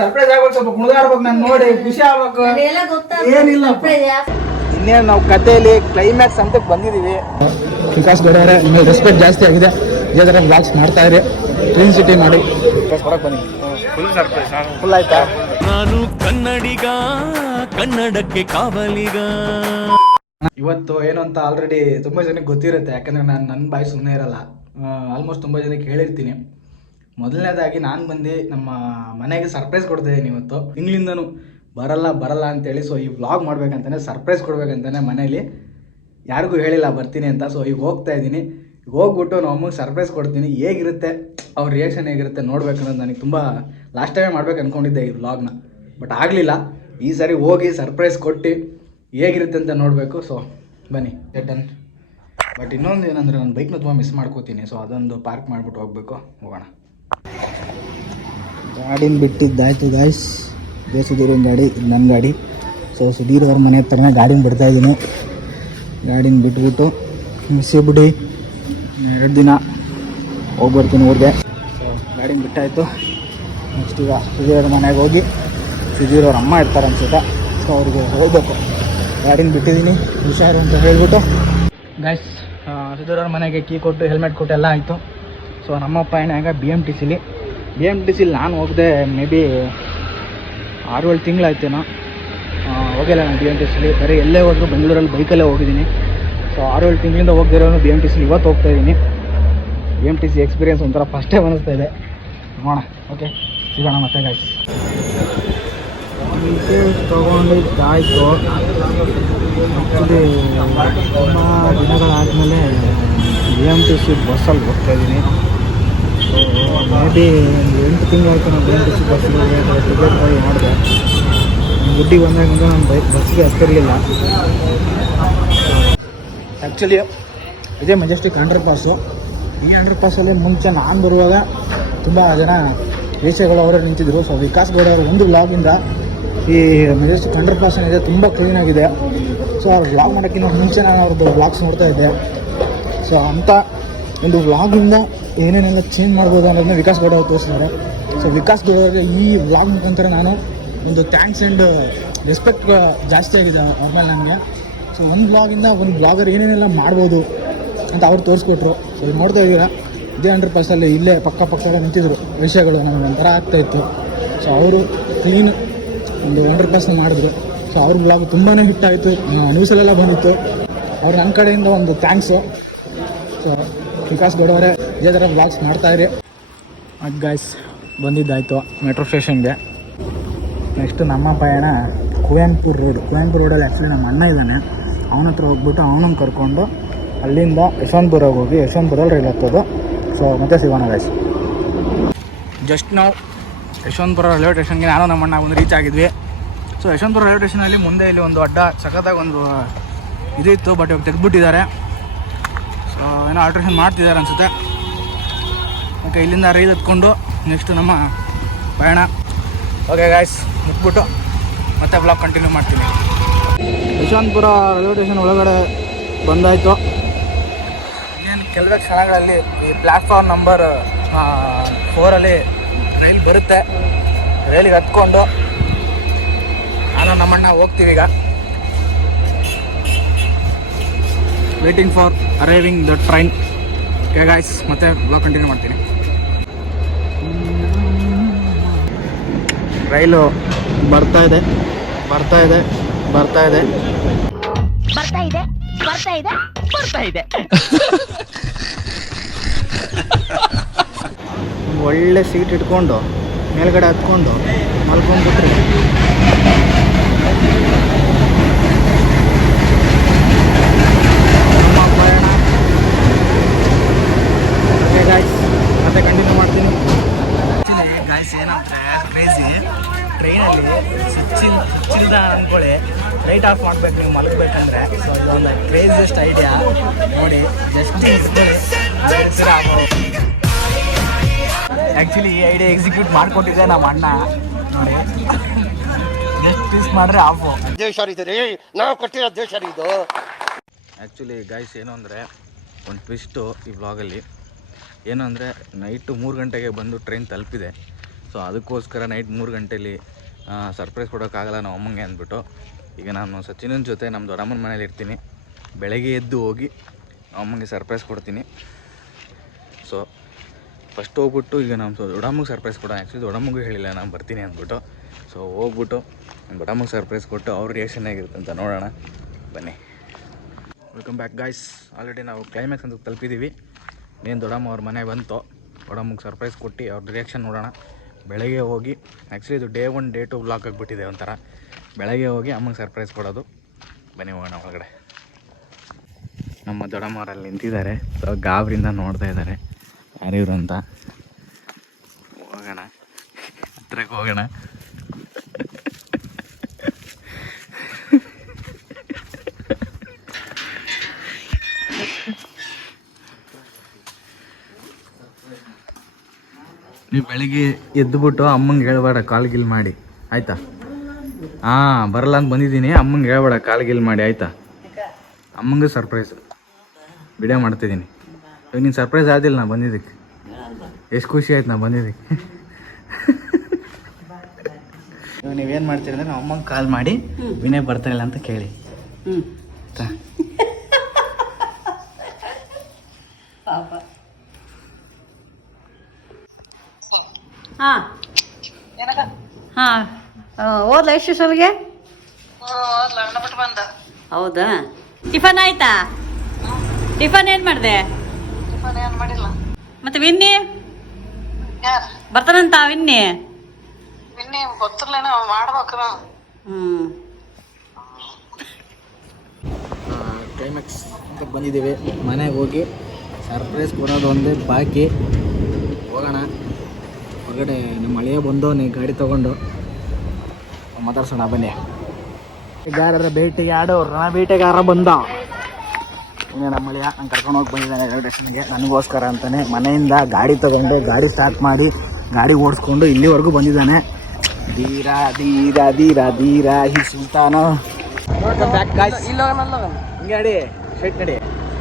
Surprise ಆಗ್ಬೇಕು, ಸ್ವಲ್ಪ ಕುಣಿದಾಡ್ಬೇಕು, ನಾನು ನೋಡಿ ಖುಷಿ ಆಗ್ಬೇಕು. ಏನಿಲ್ಲ ಇನ್ನೇನು ನಾವು ಕಥೆಯಲ್ಲಿ ಕ್ಲೈಮ್ಯಾಕ್ಸ್ ಅಂತ ಬಂದಿದ್ದೀವಿ. ವಿಕಾಸ್ ಗೌಡವರೇ, ನಿಮಗೆ ರೆಸ್ಪೆಕ್ಟ್ ಜಾಸ್ತಿ ಆಗಿದೆ. ಇದೇ ಥರ ಬ್ಲಾಗ್ಸ್ ಮಾಡ್ತಾ ಇರಿ, ಕ್ಲೀನ್ ಸಿಟಿ ಮಾಡಿ. ಹೊರಗೆ ಬನ್ನಿ. ಫುಲ್ ಸರ್ಪ್ರೈಸ್, ಫುಲ್ ಆಯ್ತಾ? ನಾನು ಕನ್ನಡಿಗ, ಕನ್ನಡಕ್ಕೆ ಕಾವಲಿಗ. ಇವತ್ತು ಏನು ಅಂತ ಆಲ್ರೆಡಿ ತುಂಬ ಜನಕ್ಕೆ ಗೊತ್ತಿರುತ್ತೆ, ಯಾಕಂದರೆ ನಾನು ನನ್ನ ಬಾಯಿ ಸುಮ್ಮನೆ ಇರಲ್ಲ. ಆಲ್ಮೋಸ್ಟ್ ತುಂಬ ಜನಕ್ಕೆ ಹೇಳಿರ್ತೀನಿ. ಮೊದಲನೇದಾಗಿ ನಾನು ಬಂದು ನಮ್ಮ ಮನೆಗೆ ಸರ್ಪ್ರೈಸ್ ಕೊಡ್ತಾಯಿದ್ದೀನಿ ಇವತ್ತು. ತಿಂಗಳಿಂದನೂ ಬರಲ್ಲ ಅಂತೇಳಿ. ಸೊ ಈ ವ್ಲಾಗ್ ಮಾಡ್ಬೇಕಂತಾನೆ, ಸರ್ಪ್ರೈಸ್ ಕೊಡ್ಬೇಕಂತಾನೆ ಮನೇಲಿ ಯಾರಿಗೂ ಹೇಳಿಲ್ಲ ಬರ್ತೀನಿ ಅಂತ. ಸೊ ಈಗ ಹೋಗ್ತಾ ಇದ್ದೀನಿ. ಈಗ ಹೋಗ್ಬಿಟ್ಟು ನಮ್ಮ ಅಮ್ಮಗೆ ಸರ್ಪ್ರೈಸ್ ಕೊಡ್ತೀನಿ. ಹೇಗಿರುತ್ತೆ ಅವ್ರ ರಿಯಾಕ್ಷನ್ ಹೇಗಿರುತ್ತೆ ನೋಡ್ಬೇಕನ್ನೋದು ನನಗೆ ತುಂಬ ಲಾಸ್ಟ್ ಟೈಮೇ ಮಾಡ್ಬೇಕು ಅಂದ್ಕೊಂಡಿದ್ದೆ ಈ ವ್ಲಾಗ್ನ, ಬಟ್ ಆಗಲಿಲ್ಲ. ಈ ಸಾರಿ ಹೋಗಿ ಸರ್ಪ್ರೈಸ್ ಕೊಟ್ಟು ಹೇಗಿರುತ್ತೆ ಅಂತ ನೋಡಬೇಕು. ಸೊ ಬನ್ನಿ, ಡನ್. ಬಟ್ ಇನ್ನೊಂದು ಏನಂದರೆ, ನಾನು ಬೈಕ್ನ ತುಂಬ ಮಿಸ್ ಮಾಡ್ಕೋತೀನಿ. ಸೊ ಅದೊಂದು ಪಾರ್ಕ್ ಮಾಡಿಬಿಟ್ಟು ಹೋಗಬೇಕು. ಹೋಗೋಣ. ಗಾಡಿನ ಬಿಟ್ಟಿದ್ದಾಯ್ತು ಗಾಯ್ಸ್. ಇದೇ ಸುಧೀರನ ಗಾಡಿ, ಇದು ನನ್ನ ಗಾಡಿ. ಸೊ ಸುಧೀರ್ ಅವ್ರ ಮನೆ ಹತ್ರನೇ ಗಾಡಿನ ಬಿಡ್ತಾಯಿದ್ದೀನಿ. ಗಾಡಿನ ಬಿಟ್ಬಿಟ್ಟು ಬಿಡಿ 2 ದಿನ ಹೋಗ್ಬರ್ತೀನಿ ಊರಿಗೆ. ಸೊ ಗಾಡಿನ ಬಿಟ್ಟಾಯಿತು. ನೆಕ್ಸ್ಟ್ ಈಗ ಸುಧೀರ್ ಅವ್ರ ಮನೆಗೆ ಹೋಗಿ, ಸುಧೀರ್ ಅವ್ರ ಅಮ್ಮ ಇರ್ತಾರೆ ಅನ್ಸುತ್ತೆ, ಸೊ ಅವ್ರಿಗೆ ಹೋಗ್ಬೇಕು. ಗಾಡಿನ ಬಿಟ್ಟಿದ್ದೀನಿ, ಹುಷಾರು ಅಂತ ಹೇಳ್ಬಿಟ್ಟು ಗಾಯ್ಸ್. ಸುಧೀರ್ ಅವ್ರ ಮನೆಗೆ ಕೀ ಕೊಟ್ಟು ಹೆಲ್ಮೆಟ್ ಕೊಟ್ಟು ಎಲ್ಲ ಆಯಿತು. ಸೊ ನಮ್ಮಪ್ಪ ಏನಾಗ BMTCಲಿ ನಾನು ಹೋಗದೆ ಮೇ ಬಿ 6-7 ತಿಂಗಳಾಯ್ತೇನೋ ಹೋಗಿಲ್ಲ ನಾನು BMTCಲಿ. ಬರೀ ಎಲ್ಲೇ ಹೋದ್ರು ಬೆಂಗಳೂರಲ್ಲಿ ಬೈಕಲ್ಲೇ ಹೋಗಿದ್ದೀನಿ. ಸೊ 6-7 ತಿಂಗಳಿಂದ ಹೋಗ್ದಿರೋನು BMTCಲಿ ಇವತ್ತು ಹೋಗ್ತಾ ಇದ್ದೀನಿ. BMTC ಎಕ್ಸ್ಪೀರಿಯನ್ಸ್ ಒಂಥರ ಫಸ್ಟ್ ಟೈಮ್ ಅನ್ನಿಸ್ತಾ ಇದೆ. ನೋಡೋಣ, ಓಕೆ ಸಿಗೋಣ ಮತ್ತೆ ಗಾಯ್ಸ್. ತೊಗೊಂಡಿದ್ದಾಯಿತು. ಆ್ಯಕ್ಚುಲಿ ತುಂಬ ದಿನಗಳಾದಮೇಲೆ BMTC ಬಸ್ಸಲ್ಲಿ ಹೋಗ್ತಾಯಿದ್ದೀನಿ. ಸೊ ಮೇ ಬಿ 8 ತಿಂಗಳಾಯ್ತು ನಾನು BMTC ಬಸ್ಸಿಗೆ ಟಿಕೆಟ್ ಟ್ರೈ ಮಾಡಿದೆ. ಗುಡ್ಡಿಗೆ ಬಂದಾಗಿಂದ ನಾನು ಬಸ್ಸಿಗೆ ಹತ್ತಿರಲಿಲ್ಲ. ಆ್ಯಕ್ಚುಲಿ ಇದೇ ಮೆಜೆಸ್ಟಿಕ್ ಅಂಡರ್ ಪಾಸು. ಈ ಅಂಡರ್ ಪಾಸಲ್ಲಿ ಮುಂಚೆ ನಾನು ಬರುವಾಗ ತುಂಬ ಜನ ವೇಷಗಳು ಅವರೇ ನಿಂತಿದ್ದರು. ಸೊ ವಿಕಾಸ್ ಗೌಡ ಅವರು ಒಂದು ವ್ಲಾಗಿಂದ ಈ ಮೆಜೆಸ್ಟಿಕ್ ಅಂಡರ್ ಪಾಸ್ ಏನಿದೆ ತುಂಬ ಕ್ಲೀನಾಗಿದೆ. ಸೊ ಅವ್ರು ವ್ಲಾಗ್ ಮಾಡೋಕ್ಕಿಂತ ಮುಂಚೆ ನಾನು ಅವ್ರದ್ದು ವ್ಲಾಗ್ಸ್ ನೋಡ್ತಾ ಇದ್ದೆ. ಸೊ ಅಂಥ ಒಂದು ವ್ಲಾಗಿಂದ ಏನೇನೆಲ್ಲ ಚೇಂಜ್ ಮಾಡ್ಬೋದು ಅನ್ನೋದನ್ನ ವಿಕಾಸ್ ಗೌಡ ಅವರು ತೋರಿಸಿದ್ದಾರೆ. ಸೊ ವಿಕಾಸ್ ಗೌಡ ಅವರಿಗೆ ಈ ವ್ಲಾಗ್ ಮುಖಾಂತರ ನಾನು ಒಂದು ಥ್ಯಾಂಕ್ಸ್ ಆ್ಯಂಡ್ ರೆಸ್ಪೆಕ್ಟ್ ಜಾಸ್ತಿ ಆಗಿದೆ ಅವ್ರ ಮೇಲೆ ನನಗೆ. ಸೊ ಒಂದು ವ್ಲಾಗಿಂದ ಒಂದು ಬ್ಲಾಗರ್ ಏನೇನೆಲ್ಲ ಮಾಡ್ಬೋದು ಅಂತ ಅವ್ರು ತೋರಿಸ್ಕೊಟ್ರು. ಸೊ ಈಗ ನೋಡ್ತಾ ಇದ್ದೀರಾ, ಇದೇ ಅಂಡರ್ ಪಾಸಲ್ಲಿ ಇಲ್ಲೇ ಪಕ್ಕದಲ್ಲೇ ನಿಂತಿದ್ರು ವಿಷಯಗಳು, ನನಗೆ ಒಂಥರ ಆಗ್ತಾಯಿತ್ತು. ಸೊ ಅವರು ಕ್ಲೀನ್ ಒಂದು ಅಂಡರ್ ಪಾಸ್ನ ಮಾಡಿದ್ರು. ಸೊ ಅವ್ರ ಬ್ಲಾಗ್ ತುಂಬಾ ಹಿಟ್ ಆಯಿತು, ನ್ಯೂಸಲ್ಲೆಲ್ಲ ಬಂದಿತ್ತು. ಅವ್ರು ನನ್ನ ಕಡೆಯಿಂದ ಒಂದು ಥ್ಯಾಂಕ್ಸು. ಸೊ ವಿಕಾಸ್ ಗೌಡ ಅವರೇ, ಇದೇ ಥರ ಬ್ಲಾಗ್ಸ್ ಮಾಡ್ತಾಯಿರಿ. ಅದು ಗಾಯ್ಸ್ ಬಂದಿದ್ದಾಯಿತು ಮೆಟ್ರೋ ಸ್ಟೇಷನ್ಗೆ. ನೆಕ್ಸ್ಟ್ ನಮ್ಮ ಪಯಣ ಕುವೆಂಪು ರೋಡಲ್ಲಿ ಆ್ಯಕ್ಚುಲಿ ನಮ್ಮ ಅಣ್ಣ ಇದ್ದಾನೆ, ಅವನ ಹತ್ರ ಹೋಗ್ಬಿಟ್ಟು ಅವನನ್ನು ಕರ್ಕೊಂಡು ಅಲ್ಲಿಂದ ಯಶವಂತಪುರಕ್ಕೆ ಹೋಗಿ ಯಶವಂತಪುರಲ್ಲಿ ರೈಲ್ ಹತ್ತೋದು. ಸೊ ಮತ್ತೆ ಸಿಗೋಣ ಗಾಯ್ಸ್. ಜಸ್ಟ್ ನಾವು ಯಶವಂತಪುರ ರೈಲ್ವೆ ಸ್ಟೇಷನ್ಗೆ ನಾನು ನಮ್ಮ ಅಣ್ಣ ಒಂದು ರೀಚ್ ಆಗಿದ್ವಿ. ಸೊ ಯಶವಂತಪುರ ರೈಲ್ವೆ ಸ್ಟೇಷನಲ್ಲಿ ಮುಂದೆ ಇಲ್ಲಿ ಒಂದು ಅಡ್ಡ ಸಖತ್ತಾಗಿ ಒಂದು ಇದು ಇತ್ತು, ಬಟ್ ಇವಾಗ ತೆಗೆದುಬಿಟ್ಟಿದ್ದಾರೆ. ಸೊ ಏನೋ ಆಲ್ಟ್ರೇಷನ್ ಮಾಡ್ತಿದ್ದಾರೆ ಅನಿಸುತ್ತೆ. ಓಕೆ, ಇಲ್ಲಿಂದ ರೈಲ್ ಹತ್ಕೊಂಡು ನೆಕ್ಸ್ಟ್ ನಮ್ಮ ಪಯಣ. ಓಕೆ ಗಾಯ್ಸ್, ಮುಟ್ಬಿಟ್ಟು ಮತ್ತೆ ಬ್ಲಾಗ್ ಕಂಟಿನ್ಯೂ ಮಾಡ್ತೀನಿ. ಯಶವಂತಪುರ ರೈಲ್ವೆ ಸ್ಟೇಷನ್ ಒಳಗಡೆ ಬಂದಾಯಿತು. ಇನ್ನೇನು ಕೆಲವೇ ಕ್ಷಣಗಳಲ್ಲಿ ಈ ಪ್ಲ್ಯಾಟ್ಫಾರ್ಮ್ ನಂಬರ್ 4ಅಲ್ಲಿ ರೈಲ್ ಬರುತ್ತೆ. ರೈಲಿಗೆ ಹತ್ಕೊಂಡು ನಾನು ನಮ್ಮಣ್ಣ ಹೋಗ್ತೀವಿ ಈಗ. Waiting for arriving the train. Okay guys, ಮತ್ತೆ ಬ್ಲಾಗ್ ಕಂಟಿನ್ಯೂ ಮಾಡ್ತೀನಿ. ರೈಲು ಬರ್ತಾ ಇದೆ. ಒಳ್ಳೆ ಸೀಟ್ ಇಟ್ಕೊಂಡು ಮೇಲ್ಗಡೆ ಹತ್ಕೊಂಡು ಮಲ್ಕೊಂಡ್ಬಿಟ್ರಿ. ನಮ್ಮ ಪಯಣ. ಓಕೆ ಗಾಯ್ಸ್, ಮತ್ತೆ ಕಂಟಿನ್ಯೂ ಮಾಡ್ತೀನಿ. ಗಾಯ್ಸ್ ಏನಂದರೆ ಕ್ರೇಜಿ, ಟ್ರೈನಲ್ಲಿ ಸ್ವಿಚ್ಚಿಲ್ದ ಅಂದ್ಕೊಳ್ಳಿ, ಲೈಟ್ ಆಫ್ ಮಾಡ್ಬೇಕು ನೀವು ಮಲಗಬೇಕಂದ್ರೆ. ಸೊ ಇದೊಂದು ಕ್ರೇಜಿಯಸ್ಟ್ ಐಡಿಯಾ ನೋಡಿ, ಜಸ್ಟ್ ಆ್ಯಕ್ಚುಲಿ ಈ ಐಡಿಯಾ ಎಕ್ಸಿಕ್ಯೂಟ್ ಮಾಡಿಕೊಟ್ಟಿದ್ದೆ ನಮ್ಮ ಅಣ್ಣ ನೋಡಿ. ಜಸ್ಟ್ ಮಿಸ್ ಮಾಡಿದ್ರೆ ಆಫು. ನಾವು ಕೊಟ್ಟಿರೋ ದೇಶ ಇದು. ಆ್ಯಕ್ಚುಲಿ ಗಾಯ್ಸ್ ಏನು ಅಂದರೆ ಒಂದು ಟ್ವಿಸ್ಟು ಈ ವ್ಲಾಗಲ್ಲಿ. ಏನು ಅಂದರೆ ನೈಟು 3 ಗಂಟೆಗೆ ಬಂದು ಟ್ರೈನ್ ತಲುಪಿದೆ. ಸೊ ಅದಕ್ಕೋಸ್ಕರ ನೈಟ್ 3 ಗಂಟೆಲಿ ಸರ್ಪ್ರೈಸ್ ಕೊಡೋಕ್ಕಾಗಲ್ಲ ನಮ್ಮ ಅಮ್ಮಂಗೆ ಅಂದ್ಬಿಟ್ಟು ಈಗ ನಾನು ಸಚಿನನ ಜೊತೆ ನಮ್ಮ ದೊಡ್ಡಮ್ಮನ ಮನೇಲಿ ಇರ್ತೀನಿ. ಬೆಳಗ್ಗೆ ಎದ್ದು ಹೋಗಿ ನಮ್ಮ ಅಮ್ಮಂಗೆ ಸರ್ಪ್ರೈಸ್ ಕೊಡ್ತೀನಿ. ಸೊ ಫಸ್ಟ್ ಹೋಗ್ಬಿಟ್ಟು ಈಗ ನಮ್ಮ ದೊಡ್ಡಮ್ಮಗೆ ಸರ್ಪ್ರೈಸ್ ಕೊಡೋ. ಆ್ಯಕ್ಚುಲಿ ದೊಡ್ಡಮ್ಮಗೂ ಹೇಳಿಲ್ಲ ನಾನು ಬರ್ತೀನಿ ಅಂದ್ಬಿಟ್ಟು. ಸೊ ಹೋಗ್ಬಿಟ್ಟು ನಮ್ಮ ದೊಡ್ಡಮ್ಮಗೆ ಸರ್ಪ್ರೈಸ್ ಕೊಟ್ಟು ಅವ್ರ ರಿಯಾಕ್ಷನ್ ಆಗಿರುತ್ತೆ ಅಂತ ನೋಡೋಣ ಬನ್ನಿ. Welcome back guys. ಆಲ್ರೆಡಿ ನಾವು ಕ್ಲೈಮ್ಯಾಕ್ಸ್ ಅಂತ ತಲುಪಿದ್ದೀವಿ. ಏನು ದೊಡ್ಡಮ್ಮ ಅವ್ರ ಮನೆ ಬಂತು. ದೊಡ್ಡಮ್ಮಗೆ ಸರ್ಪ್ರೈಸ್ ಕೊಟ್ಟು ಅವ್ರ ರಿಯಾಕ್ಷನ್ ನೋಡೋಣ. ಬೆಳಗ್ಗೆ ಹೋಗಿ ಆ್ಯಕ್ಚುಲಿ ಇದು ಡೇ 1 ಡೇ 2 ಬ್ಲಾಕ್ ಆಗಿಬಿಟ್ಟಿದೆ ಒಂಥರ. ಬೆಳಗ್ಗೆ ಹೋಗಿ ಅಮ್ಮಗೆ ಸರ್ಪ್ರೈಸ್ ಕೊಡೋದು. ಬನ್ನಿ ಹೋಗೋಣ ಒಳಗಡೆ. ನಮ್ಮ ದೊಡ್ಡಮ್ಮವರಲ್ಲಿ ನಿಂತಿದ್ದಾರೆ. ಸೊ ಗಾಬರಿಂದ ನೋಡ್ತಾ ಇದ್ದಾರೆ ಯಾರಿವ್ರು ಅಂತ. ಹೋಗೋಣ, ಹತ್ರಕ್ಕೆ ಹೋಗೋಣ. ನೀವು ಬೆಳಿಗ್ಗೆ ಎದ್ದುಬಿಟ್ಟು ಅಮ್ಮಂಗೆ ಹೇಳ್ಬೇಡ ಕಾಲ್ ಗಿಲ್ ಮಾಡಿ ಆಯಿತಾ? ಹಾಂ ಬರಲ್ಲ ಅಂತ ಬಂದಿದ್ದೀನಿ. ಅಮ್ಮಂಗೆ ಹೇಳ್ಬೇಡ ಕಾಲ್ ಗಿಲ್ ಮಾಡಿ ಆಯಿತಾ? ಅಮ್ಮಂಗೆ ಸರ್ಪ್ರೈಸು ವಿಡಿಯೋ ಮಾಡ್ತಿದ್ದೀನಿ. ಇವಾಗ ನೀನು ಸರ್ಪ್ರೈಸ್ ಆದಿಲ್ಲ ನಾ ಬಂದಿದ್ದಕ್ಕೆ. ಎಷ್ಟು ಖುಷಿ ಆಯ್ತು ನಾ ಬಂದಿದ್ದಕ್ಕೆ. ಇವಾಗ ನೀವೇನು ಮಾಡ್ತೀರಿ ಅಂದರೆ ನಾವು ಅಮ್ಮಂಗೆ ಕಾಲ್ ಮಾಡಿ ವಿನಯ್ ಬರ್ತಾಯಿಲ್ಲ ಅಂತ ಕೇಳಿ. ಹಾಂ ಹಾಂ ಓದ್ಲ ಎಷ್ಟು ಸಲಿಗೆ? ಹೌದಾ? ಟಿಫನ್ ಆಯ್ತಾ? ಟಿಫನ್ ಏನು ಮಾಡಿದೆ? ಮತ್ತೆ ವಿನ್ನಿ ಬರ್ತಾನಂತ? ವಿನ್ನಿ ಗೊತ್ತಿಲ್ಲ ಮಾಡ್ಬೇಕ್ರ. ಕ್ಲೈಮ್ಯಾಕ್ಸ್ ಅಂತ ಬಂದಿದ್ದೀವಿ. ಮನೆಗೆ ಹೋಗಿ ಸರ್ಪ್ರೈಸ್ ಕೊಡೋದು ಒಂದೇ ಬಾಕಿ. ಹೋಗೋಣ ಹೊರಗಡೆ. ನಮ್ಮ ಹಳೆಯ ಬಂದವನೇ ಗಾಡಿ ತೊಗೊಂಡು ಮಾತಾಡ್ಸೋಣ ಬನ್ನಿ. ಬೇಟೆಗಾರರ ಬೇಟೆಗೆ ಆಡೋರು ನಾ ಬೇಟೆಗಾರ ಬಂದ. ಇನ್ನೇ ನಮ್ಮ ಹಳೆಯ ನಾನು ಕರ್ಕೊಂಡು ಹೋಗಿ ಬಂದಿದ್ದಾನೆ ರೈಲ್ವೆ ಸ್ಟೇಷನ್ಗೆ ನನಗೋಸ್ಕರ ಅಂತಲೇ. ಮನೆಯಿಂದ ಗಾಡಿ ತೊಗೊಂಡು ಗಾಡಿ ಸ್ಟಾರ್ಟ್ ಮಾಡಿ ಗಾಡಿ ಓಡಿಸ್ಕೊಂಡು ಇಲ್ಲಿವರೆಗೂ ಬಂದಿದ್ದಾನೆ. ಧೀರ ಧೀರ ಧೀರ ಧೀರ ಹಿ ಸುಲ್ತಾನೋ. ಬ್ಯಾಕ್ ಗಾಯ್ಸ್, ಹಿಂಗೆ ನಡಿ ಸ್ಟ್ರೈಟ್ ನಡಿ.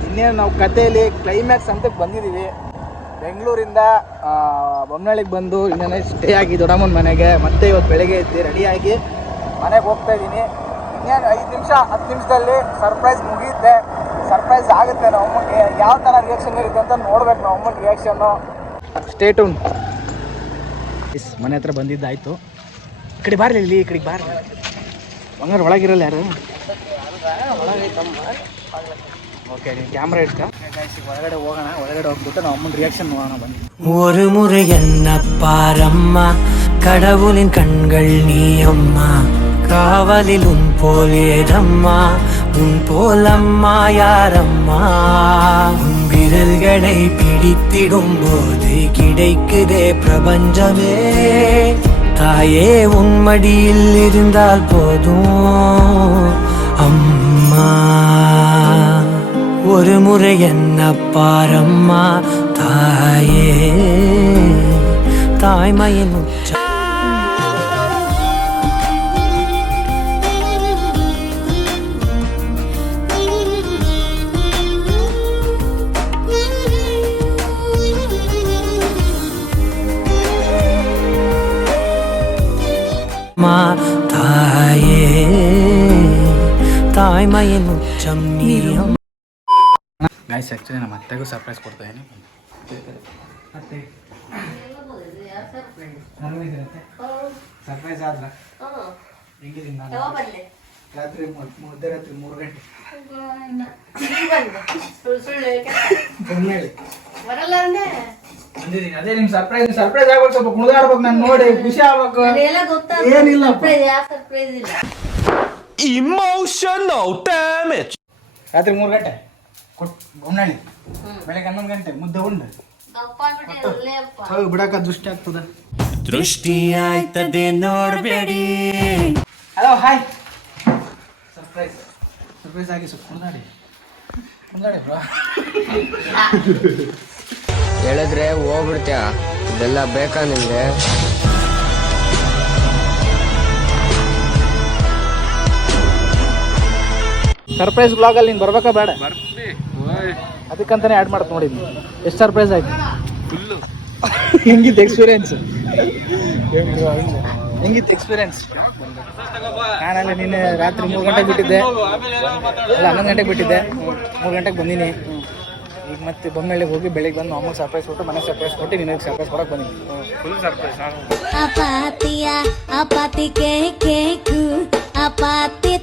ಇನ್ನೇನು ನಾವು ಕಥೆಯಲ್ಲಿ ಕ್ಲೈಮ್ಯಾಕ್ಸ್ ಅಂತ ಬಂದಿದ್ದೀವಿ. ಬೆಂಗಳೂರಿಂದ ಬೊಮ್ಮನಹಳ್ಳಿಗೆ ಬಂದು ಇನ್ನೇನು ಸ್ಟೇ ಆಗಿ ದೊಡ್ಡಮ್ಮನ ಮನೆಗೆ ಮತ್ತೆ ಇವತ್ತು ಬೆಳಗ್ಗೆ ಎದ್ದು ರೆಡಿಯಾಗಿ ಮನೆಗೆ ಹೋಗ್ತಾ ಇದ್ದೀನಿ. ಇನ್ನೇನು 5 ನಿಮಿಷ 10 ನಿಮಿಷದಲ್ಲಿ ಸರ್ಪ್ರೈಸ್ ಮುಗಿಯುತ್ತೆ. ಸರ್ಪ್ರೈಸ್ ಆಗುತ್ತೆ. ನಾವು ಅಮ್ಮಗೆ ಯಾವ ಥರ ರಿಯಾಕ್ಷನ್ ಇರುತ್ತೆ ಅಂತ ನೋಡ್ಬೇಕು. ನಾವು ಅಮ್ಮನ ರಿಯಾಕ್ಷನ್ನು ಸ್ಟೇ ಟ್ಯೂನ್. ಮನೆ ಹತ್ರ ಬಂದಿದ್ದಾಯಿತು. ಈ ಕಡೆ ಬಾರ್ಲಿ, ಇಲ್ಲಿ ಈ ಕಡೆಗೆ ಬಾರ್ಲಿ. ಬಂಗಾರ ಒಳಗಿರಲ್ಲ ಯಾರು? ಓಕೆ, ನೀನು ಕ್ಯಾಮ್ರಾ ಇಟ್ಕ. ಒಳಗಡೆ ಹೋಗೋಣ. ಒಳಗಡೆ ಹೋಗ್ಬಿಟ್ಟು ನಾವು ಅಮ್ಮನ ರಿಯಾಕ್ಷನ್ ನೋಡೋಣ ಬನ್ನಿ. ஒரு முறை என்ன பாரம்மா, கடவுளின் கண்கள் நீ அம்மா, காவலில் உன் போல் ஏதம்மா, உன் போல் அம்மா யாரம்மா, உன் விரல்களை பிடித்திடும் போது கிடைக்குதே பிரபஞ்சமே, தாயே உன் மடியில் இருந்தால் போதும் அம்மா. ஒரு முறை என்ன பாரம்மா தாயே, தாய்மையின் உச்ச தாயே, தாய்மையின் உச்சம் நீயம். ಗಾಯ್ಸ್, ಆ್ಯಕ್ಚುಲಿ ನಮ್ಮ ಅತ್ತೆಗೂ ಸರ್ಪ್ರೈಸ್ ಕೊಡ್ತಾಯಿದ್ದೀನಿ. ಅತ್ತೆ ಸರ್ಪ್ರೈಸ್ ಆದ್ರ ಹೆಂಗಿದ್ದೀನಿ ನಾನು? ರಾತ್ರಿ ಮಧ್ಯರಾತ್ರಿ 3 ಗಂಟೆ ಬಂದಿದ್ದೀನಿ. ಅದೇ ನಿಮ್ ಸರ್ಪ್ರೈಸ್ ಆಗ್ಬೇಕು. ಸ್ವಲ್ಪ ಕುಣಿದಾಡ್ಬೇಕು, ನಾನು ನೋಡಿ ಖುಷಿ ಆಗ್ಬೇಕು. ಏನಿಲ್ಲ Emotional damage. ರಾತ್ರಿ 3 ಗಂಟೆ ಬೊಮ್ಮನಹಳ್ಳಿ, ಬೆಳಗ್ಗೆ 11 ಗಂಟೆ ಮುದ್ದೆ ಉಂಡು ಬಿಡಾಕ ದೃಷ್ಟಿ ಆಗ್ತದ. ದೃಷ್ಟಿ ಆಯ್ತದೆ ನೋಡ್ಬೇಡಿ. Hello, hi. ಸರ್ಪ್ರೈಸ್ ಆಗಿ ಸ್ವಲ್ಪ ಕುಣಿದಾಡಿ ಬ್ರೋ. ಹೇಳಿದ್ರೆ ಹೋಗ್ಬಿಡ್ತೀಯ? ಇದೆಲ್ಲ ಬೇಕಾ ನಿಮ್ಗೆ? ಸರ್ಪ್ರೈಸ್ ಬ್ಲಾಗಲ್ಲಿ ನೀನು ಬರ್ಬೇಕಾ ಬೇಡ? ಅದಕ್ಕಂತಾನೆ ಆ್ಯಡ್ ಮಾಡತ್ ನೋಡಿದ್ನಿ. ಎಷ್ಟು ಸರ್ಪ್ರೈಸ್ ಆಯ್ತು? ಹೆಂಗಿತ್ತು ಎಕ್ಸ್ಪೀರಿಯನ್ಸ್? ಹೆಂಗಿತ್ತು ಎಕ್ಸ್ಪೀರಿಯನ್ಸ್? ನಾನಲ್ಲ ನಿನ್ನೆ ರಾತ್ರಿ 3 ಗಂಟೆಗೆ ಬಿಟ್ಟಿದ್ದೆ, ಅಲ್ಲ 11 ಗಂಟೆಗೆ ಬಿಟ್ಟಿದ್ದೆ, 3 ಗಂಟೆಗೆ ಬಂದೀನಿ. ಈಗ ಮತ್ತೆ ಬೊಮ್ಮಳ್ಳಿಗೆ ಹೋಗಿ ಬೆಳಿಗ್ಗೆ ಬಂದು ಅಮ್ಮಗೆ ಸರ್ಪ್ರೈಸ್ ಕೊಟ್ಟು ಮನೆಗೆ ಸರ್ಪ್ರೈಸ್ ಕೊಟ್ಟು ನಿನಗೆ ಸರ್ಪ್ರೈಸ್ ಕೊಡಕ್ಕೆ ಬಂದೀನಿ. Full surprise. Apatia, apati ke keku, apati